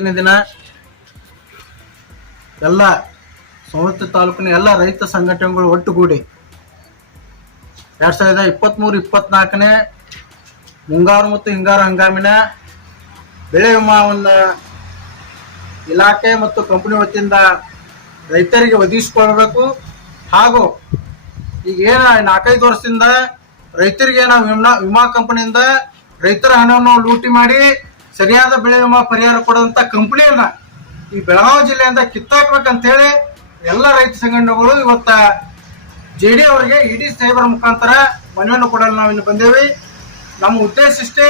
ಇವತ್ತಿನ ದಿನ ಎಲ್ಲ ಸವತ್ತು ತಾಲೂಕಿನ ಎಲ್ಲ ರೈತ ಸಂಘಟನೆಗಳು ಒಟ್ಟುಗೂಡಿ ಎರಡ್ ಸಾವಿರದ ಇಪ್ಪತ್ತ್ಮೂರು ಇಪ್ಪತ್ನಾಲ್ಕನೇ ಮುಂಗಾರು ಮತ್ತು ಹಿಂಗಾರು ಹಂಗಾಮಿನ ಬೆಳೆ ವಿಮಾವನ್ನು ಇಲಾಖೆ ಮತ್ತು ಕಂಪನಿ ವತಿಯಿಂದ ರೈತರಿಗೆ ಒದಗಿಸಿಕೊಳ್ಬೇಕು. ಹಾಗೂ ಈಗ ಏನ ನಾಲ್ಕೈದು ವರ್ಷದಿಂದ ರೈತರಿಗೆ ನಾವು ವಿಮಾ ವಿಮಾ ಕಂಪನಿಯಿಂದ ರೈತರ ಹಣವನ್ನು ಲೂಟಿ ಮಾಡಿ ಸರಿಯಾದ ಬೆಳೆ ವಿಮಾ ಪರಿಹಾರ ಕೊಡುವಂತ ಕಂಪನಿಯನ್ನ ಈ ಬೆಳಗಾವಿ ಜಿಲ್ಲೆಯಿಂದ ಕಿತ್ತಾಕ್ಬೇಕಂತ ಹೇಳಿ ಎಲ್ಲ ರೈತ ಸಂಘಟನೆಗಳು ಇವತ್ತ ಜೆ ಡಿ ಅವರಿಗೆ ಇಡಿ ಸಾಹೇಬರ ಮುಖಾಂತರ ಮನವಿಯನ್ನು ಕೊಡಲು ನಾವು ಇಲ್ಲಿ ಬಂದೇವಿ. ನಮ್ಮ ಉದ್ದೇಶ ಇಷ್ಟೇ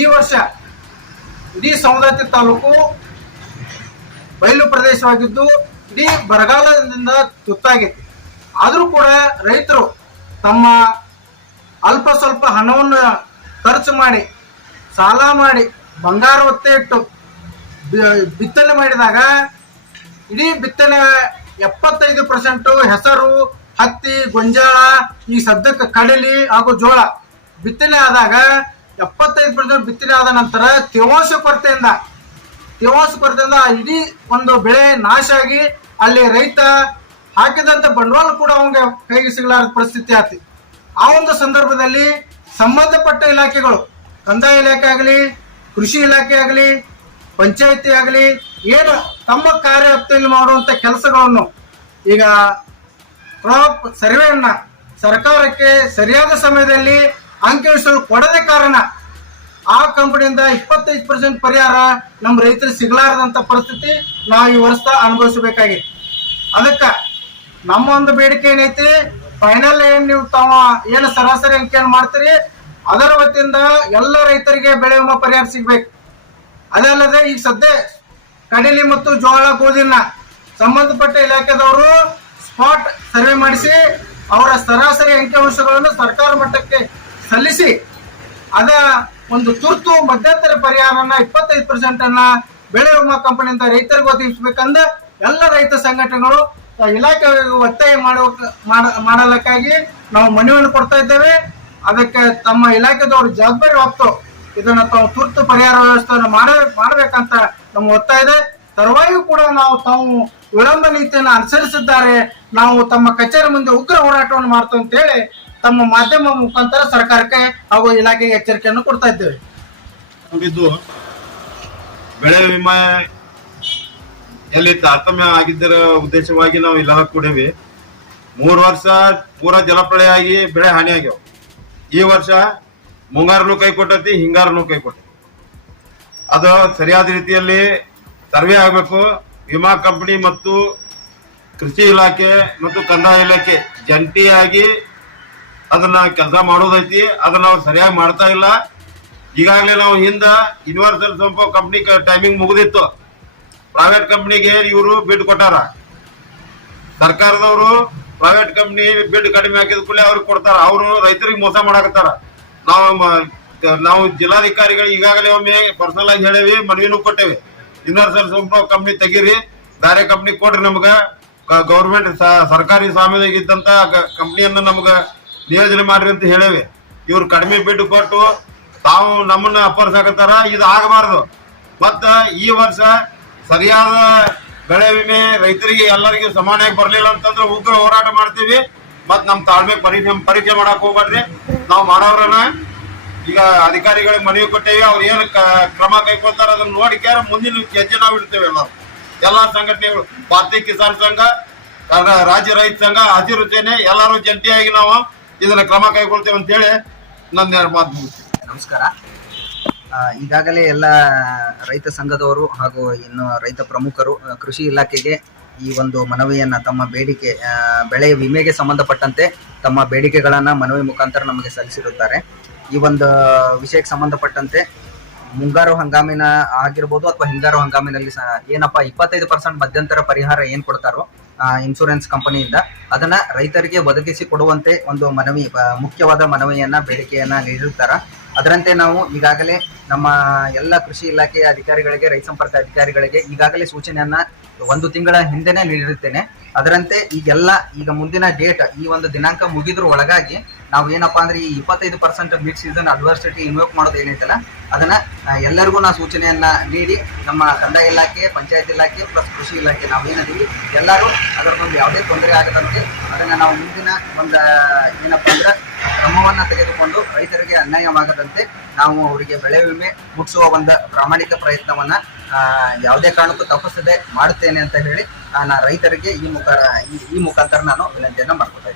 ಈ ವರ್ಷ ಇಡೀ ಸೌಂದರ್ಯ ತಾಲೂಕು ಬಯಲು ಪ್ರದೇಶವಾಗಿದ್ದು ಇಡೀ ಬರಗಾಲದಿಂದ ತುತ್ತಾಗೈತಿ. ಆದರೂ ಕೂಡ ರೈತರು ತಮ್ಮ ಅಲ್ಪ ಸ್ವಲ್ಪ ಹಣವನ್ನು ಖರ್ಚು ಮಾಡಿ, ಸಾಲ ಮಾಡಿ ಬಂಗಾರ ಒತ್ತೆ ಇಟ್ಟು ಬಿತ್ತನೆ ಮಾಡಿದಾಗ ಇಡೀ ಬಿತ್ತನೆ ಎಪ್ಪತ್ತೈದು ಪರ್ಸೆಂಟು ಹೆಸರು, ಹತ್ತಿ, ಗೊಂಜಾಳ, ಈ ಸದ್ಯಕ್ಕೆ ಕಡಲಿ ಹಾಗೂ ಜೋಳ ಬಿತ್ತನೆ ಆದಾಗ ಎಪ್ಪತ್ತೈದು ಪರ್ಸೆಂಟ್ ಬಿತ್ತನೆ ಆದ ನಂತರ ತೇವಾಂಶ ಕೊರತೆಯಿಂದ ತೇವಾಂಶ ಕೊರತೆಯಿಂದ ಇಡೀ ಒಂದು ಬೆಳೆ ನಾಶ ಆಗಿ ಅಲ್ಲಿ ರೈತ ಹಾಕಿದಂತ ಬಂಡವಾಳ ಕೂಡ ಅವಂಗೆ ಕೈಗೆ ಸಿಗಲಾರದ ಪರಿಸ್ಥಿತಿ ಆತಿ. ಆ ಒಂದು ಸಂದರ್ಭದಲ್ಲಿ ಸಂಬಂಧಪಟ್ಟ ಇಲಾಖೆಗಳು, ಕಂದಾಯ ಇಲಾಖೆ ಆಗಲಿ ಕೃಷಿ ಇಲಾಖೆ ಆಗಲಿ, ಪಂಚಾಯತಿ ಆಗಲಿ, ಏನು ತಮ್ಮ ಕಾರ್ಯವ್ಯಾಪ್ತಿಯಲ್ಲಿ ಮಾಡುವಂಥ ಕೆಲಸಗಳನ್ನು ಈಗ ಕ್ರಾಪ್ ಸರ್ವೆಯನ್ನ ಸರ್ಕಾರಕ್ಕೆ ಸರಿಯಾದ ಸಮಯದಲ್ಲಿ ಅಂಕಿಸಲು ಕೊಡದೆ ಕಾರಣ ಆ ಕಂಪನಿಯಿಂದ ಇಪ್ಪತ್ತೈದು ಪರ್ಸೆಂಟ್ ಪರಿಹಾರ ನಮ್ಮ ರೈತರಿಗೆ ಸಿಗಲಾರದಂತ ಪರಿಸ್ಥಿತಿ ನಾವು ಈ ವರ್ಷ ಅನುಭವಿಸಬೇಕಾಗಿದೆ. ಅದಕ್ಕೆ ನಮ್ಮ ಒಂದು ಬೇಡಿಕೆ ಏನೈತಿ? ಫೈನಲ್ ಏನ್ ನೀವು ತಾವ ಏನು ಸರಾಸರಿ ಅಂಕಿಯನ್ನು ಮಾಡ್ತೀರಿ? ಅದರ ವತಿಯಿಂದ ಎಲ್ಲ ರೈತರಿಗೆ ಬೆಳೆ ವಿಮಾ ಪರಿಹಾರ ಸಿಗ್ಬೇಕು. ಅದಲ್ಲದೆ ಈಗ ಸದ್ಯ ಕಡಲಿ ಮತ್ತು ಜೋಳ ಗೋಧಿನ ಸಂಬಂಧಪಟ್ಟ ಇಲಾಖೆದವರು ಸ್ಪಾಟ್ ಸರ್ವೆ ಮಾಡಿಸಿ ಅವರ ಸರಾಸರಿ ಅಂಕಿಅಂಶಗಳನ್ನು ಸರ್ಕಾರ ಮಟ್ಟಕ್ಕೆ ಸಲ್ಲಿಸಿ ಅದ ಒಂದು ತುರ್ತು ಮಧ್ಯಂತರ ಪರಿಹಾರನ ಇಪ್ಪತ್ತೈದು ಪರ್ಸೆಂಟ್ ಅನ್ನ ಬೆಳೆ ವಿಮಾ ಕಂಪನಿಯಿಂದ ರೈತರಿಗೆ ಒದಗಿಸಬೇಕಂದ ಎಲ್ಲ ರೈತ ಸಂಘಟನೆಗಳು ಇಲಾಖೆ ಒತ್ತಾಯ ಮಾಡ- ಮಾಡಲಿಕ್ಕಾಗಿ ನಾವು ಮನವಿಯನ್ನು ಕೊಡ್ತಾ ಇದ್ದೇವೆ. ಅದಕ್ಕೆ ತಮ್ಮ ಇಲಾಖೆದವರು ಜವಾಬ್ದಾರಿ ಹೊತ್ತು ಇದನ್ನ ತಾವು ತುರ್ತು ಪರಿಹಾರ ವ್ಯವಸ್ಥೆಯನ್ನು ಮಾಡ, ಮಾಡಬೇಕಂತ ನಮ್ಮ ಒತ್ತಾಯ ಇದೆ. ತರುವಾಯೂ ಕೂಡ ನಾವು ತಾವು ವಿಳಂಬ ನೀತಿಯನ್ನು ಅನುಸರಿಸಿದ್ದಾರೆ. ನಾವು ತಮ್ಮ ಕಚೇರಿ ಮುಂದೆ ಉಗ್ರ ಹೋರಾಟವನ್ನು ಮಾಡ್ತೇವೆ ಅಂತ ಹೇಳಿ ತಮ್ಮ ಮಾಧ್ಯಮ ಮುಖಾಂತರ ಸರ್ಕಾರಕ್ಕೆ ಹಾಗೂ ಇಲಾಖೆಗೆ ಎಚ್ಚರಿಕೆಯನ್ನು ಕೊಡ್ತಾ ಇದ್ದೇವೆ. ಇದು ಬೆಳೆ ವಿಮೆ ಎಲ್ಲಿ ತಾರತಮ್ಯ ಆಗಿದ್ದರ ಉದ್ದೇಶವಾಗಿ ನಾವು ಇಲ್ಲ ಕೂಡೇವಿ. ಮೂರು ವರ್ಷ ಪೂರ ಜಲಪ್ರಳಯ ಆಗಿ ಬೆಳೆ ಹಾನಿ ಈ ವರ್ಷ ಮುಂಗಾರನು ಕೈ ಕೊಟ್ಟತಿ, ಹಿಂಗಾರನು ಕೈ ಕೊಟ್ಟತಿ. ಅದು ಸರಿಯಾದ ರೀತಿಯಲ್ಲಿ ಸರ್ವೆ ಆಗಬೇಕು. ವಿಮಾ ಕಂಪನಿ ಮತ್ತು ಕೃಷಿ ಇಲಾಖೆ ಮತ್ತು ಕಂದಾಯ ಇಲಾಖೆ ಜಂಟಿಯಾಗಿ ಅದನ್ನ ಕೆಲಸ ಮಾಡೋದೈತಿ. ಅದನ್ನ ನಾವು ಸರಿಯಾಗಿ ಮಾಡ್ತಾ ಇಲ್ಲ. ಈಗಾಗಲೇ ನಾವು ಹಿಂದೆ ಯೂನಿವರ್ಸಲ್ ಸಂಪ ಕಂಪ್ನಿ ಟೈಮಿಂಗ್ ಮುಗಿದಿತ್ತು. ಪ್ರೈವೇಟ್ ಕಂಪ್ನಿಗೆ ಇವರು ಬಿಟ್ಟು ಕೊಟ್ಟಾರ. ಸರ್ಕಾರದವರು ಪ್ರೈವೇಟ್ ಕಂಪ್ನಿ ಬಿಡ್ ಕಡಿಮೆ ಹಾಕಿದ ಕೂಡಲೇ ಅವ್ರಿಗೆ ಕೊಡ್ತಾರ. ಅವರು ರೈತರಿಗೆ ಮೋಸ ಮಾಡಾಕತ್ತಾರ. ನಾವು ನಾವು ಜಿಲ್ಲಾಧಿಕಾರಿಗಳು ಈಗಾಗಲೇ ಒಮ್ಮೆ ಪರ್ಸನಲ್ ಆಗಿ ಹೇಳೇವಿ, ಮನವಿನೂ ಕೊಟ್ಟೇವಿ. ಯೂನಿವರ್ಸಲ್ ಸ್ವಲ್ಪ ಕಂಪ್ನಿ ತೆಗೀರಿ, ಬೇರೆ ಕಂಪ್ನಿ ಕೊಡ್ರಿ ನಮ್ಗ. ಗೌರ್ಮೆಂಟ್ ಸರ್ಕಾರಿ ಸ್ವಾಮ್ಯದಾಗ ಇದ್ದಂತ ಕಂಪ್ನಿಯನ್ನ ನಮ್ಗೆ ನಿಯೋಜನೆ ಮಾಡ್ರಿ ಅಂತ ಹೇಳೇವಿ. ಇವ್ರು ಕಡಿಮೆ ಬಿಡ್ ಕೊಟ್ಟು ತಾವು ನಮ್ಮನ್ನ ಅಪ್ಪರ್ಸಾಕತ್ತಾರ. ಇದು ಆಗಬಾರ್ದು. ಮತ್ತ ಈ ವರ್ಷ ಸರಿಯಾದ ಬೆಳೆ ವಿಮೆ ರೈತರಿಗೆ ಎಲ್ಲರಿಗೂ ಸಮಾನವಾಗಿ ಬರಲಿಲ್ಲ ಅಂತಂದ್ರೆ ಉಗ್ರ ಹೋರಾಟ ಮಾಡ್ತೀವಿ. ಮತ್ತು ನಮ್ಮ ತಾಳ್ಮೆ ಪರೀಕ್ಷೆ ಪರಿಚಯ ಮಾಡಕ್ ಹೋಗ್ಬೇಡ್ರಿ ನಾವು ಮಾಡೋರನ್ನ ಈಗ ಅಧಿಕಾರಿಗಳಿಗೆ ಮನವಿ ಕೊಟ್ಟೇವಿ, ಅವ್ರು ಏನು ಕ್ರಮ ಕೈಗೊಳ್ತಾರ ಅದನ್ನ ಕೇರ ಮುಂದಿನ ಹೆಜ್ಜೆ ನಾವು ಇಡ್ತೇವೆ ಎಲ್ಲ ಎಲ್ಲಾ ಸಂಘಟನೆಗಳು, ಭಾರತೀಯ ಕಿಸಾನ್ ಸಂಘ ರಾಜ್ಯ ರೈತ ಸಂಘ ಹಸಿರು ಸೇನೆ ಎಲ್ಲರೂ ಜಂಟಿಯಾಗಿ ನಾವು ಇದನ್ನ ಕ್ರಮ ಕೈಗೊಳ್ತೇವೆ ಅಂತ ಹೇಳಿ ನನ್ನ ಮಾತು ನಮಸ್ಕಾರ. ಈಗಾಗಲೇ ಎಲ್ಲ ರೈತ ಸಂಘದವರು ಹಾಗೂ ಇನ್ನು ರೈತ ಪ್ರಮುಖರು ಕೃಷಿ ಇಲಾಖೆಗೆ ಈ ಒಂದು ಮನವಿಯನ್ನ ತಮ್ಮ ಬೇಡಿಕೆ ಬೆಳೆ ವಿಮೆಗೆ ಸಂಬಂಧಪಟ್ಟಂತೆ ತಮ್ಮ ಬೇಡಿಕೆಗಳನ್ನ ಮನವಿ ಮುಖಾಂತರ ನಮಗೆ ಸಲ್ಲಿಸಿರುತ್ತಾರೆ. ಈ ಒಂದು ವಿಷಯಕ್ಕೆ ಸಂಬಂಧಪಟ್ಟಂತೆ ಮುಂಗಾರು ಹಂಗಾಮಿನ ಆಗಿರ್ಬೋದು ಅಥವಾ ಹಿಂಗಾರು ಹಂಗಾಮಿನಲ್ಲಿ ಏನಪ್ಪ, ಇಪ್ಪತ್ತೈದು ಪರ್ಸೆಂಟ್ ಮಧ್ಯಂತರ ಪರಿಹಾರ ಏನ್ ಕೊಡ್ತಾರೋ ಇನ್ಶೂರೆನ್ಸ್ ಕಂಪನಿಯಿಂದ ಅದನ್ನ ರೈತರಿಗೆ ಒದಗಿಸಿ ಕೊಡುವಂತೆ ಒಂದು ಮನವಿ ಮುಖ್ಯವಾದ ಮನವಿಯನ್ನ, ಬೇಡಿಕೆಯನ್ನ ನೀಡಿರುತ್ತಾರ. ಅದರಂತೆ ನಾವು ಈಗಾಗಲೇ ನಮ್ಮ ಎಲ್ಲ ಕೃಷಿ ಇಲಾಖೆಯ ಅಧಿಕಾರಿಗಳಿಗೆ, ರೈತ ಸಂಪರ್ಕ ಅಧಿಕಾರಿಗಳಿಗೆ ಈಗಾಗಲೇ ಸೂಚನೆಯನ್ನ ಒಂದು ತಿಂಗಳ ಹಿಂದೆನೆ ನೀಡಿರುತ್ತೇನೆ. ಅದರಂತೆ ಈಗೆಲ್ಲ ಈಗ ಮುಂದಿನ ಡೇಟ್ ಈ ಒಂದು ದಿನಾಂಕ ಮುಗಿದ್ರ ಒಳಗಾಗಿ ನಾವು ಏನಪ್ಪಾ ಅಂದ್ರೆ ಈ ಇಪ್ಪತ್ತೈದು percent mid season adversity invoke ಮಾಡೋದು ಏನೈತಲ್ಲ ಅದನ್ನ ಎಲ್ಲರಿಗೂ ನಾವು ಸೂಚನೆಯನ್ನ ನೀಡಿ ನಮ್ಮ ಕಂದಾಯ ಇಲಾಖೆ, ಪಂಚಾಯತ್ ಇಲಾಖೆ ಪ್ಲಸ್ ಕೃಷಿ ಇಲಾಖೆ ನಾವು ಏನದೀವಿ, ಎಲ್ಲರೂ ಅದರ ಒಂದು ಯಾವುದೇ ತೊಂದರೆ ಆಗದಂತೆ ಅದನ್ನ ನಾವು ಮುಂದಿನ ಒಂದು ಏನಪ್ಪಾ ಅಂದ್ರೆ ಕ್ರಮವನ್ನ ತೆಗೆದುಕೊಂಡು ರೈತರಿಗೆ ಅನ್ಯಾಯವಾಗದಂತೆ ನಾವು ಅವರಿಗೆ ಬೆಳೆ ವಿಮೆ ಮುಟ್ಟಿಸುವ ಒಂದು ಪ್ರಾಮಾಣಿಕ ಪ್ರಯತ್ನವನ್ನ ಯಾವುದೇ ಕಾರಣಕ್ಕೂ ತಪ್ಪಿಸದೆ ಮಾಡುತ್ತೇನೆ ಅಂತ ಹೇಳಿ ನಾನು ರೈತರಿಗೆ ಈ ಮುಖ, ಈ- ಮುಖಾಂತರ ನಾನು ವಿನಂತಿಯನ್ನು ಮಾಡ್ಕೊತಾ